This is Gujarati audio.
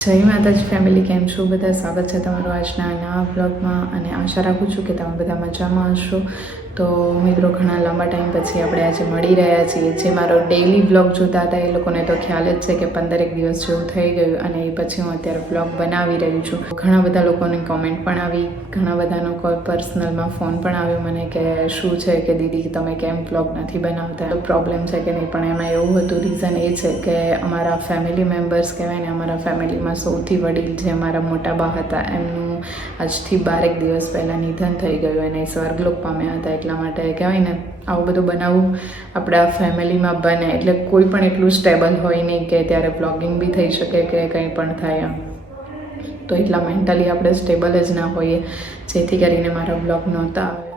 જય માતાજી ફેમિલી, કેમ છો બધા? સ્વાગત છે તમારું આજના નવા બ્લોગમાં અને આશા રાખું છું કે તમે બધા મજામાં હશો. તો મિત્રો, ઘણા લાંબા ટાઈમ પછી આપણે આજે મળી રહ્યા છીએ. જે મારો ડેઈલી બ્લોગ જોતા હતા એ લોકોને તો ખ્યાલ જ છે કે 15 દિવસ જેવું થઈ ગયું અને એ પછી હું અત્યારે બ્લોગ બનાવી રહી છું. ઘણા બધા લોકોની કોમેન્ટ પણ આવી, ઘણા બધાનો કોલ પર્સનલમાં ફોન પણ આવ્યો મને કે શું છે કે દીદી તમે કેમ બ્લોગ નથી બનાવતા, પ્રોબ્લેમ છે કે નહીં. પણ એમાં એવું હતું, રીઝન એ છે કે અમારા ફેમિલી મેમ્બર્સ કહેવાય ને, અમારા ફેમિલીમાં સૌથી વડીલ જે અમારા મોટા બા હતા એમનું આજથી 12 દિવસ પહેલાં નિધન થઈ ગયું અને સ્વર્ગલોક પામ્યા હતા. એટલા માટે કહેવાય ને, આવું બધું બનાવવું આપણા ફેમિલીમાં બને એટલે કોઈ પણ એટલું સ્ટેબલ હોય નહીં કે ત્યારે બ્લોગિંગ બી થઈ શકે કે કંઈ પણ થાય એમ. તો એટલા મેન્ટલી આપણે સ્ટેબલ જ ના હોઈએ, જેથી કરીને મારા બ્લોગ નહોતા આવે.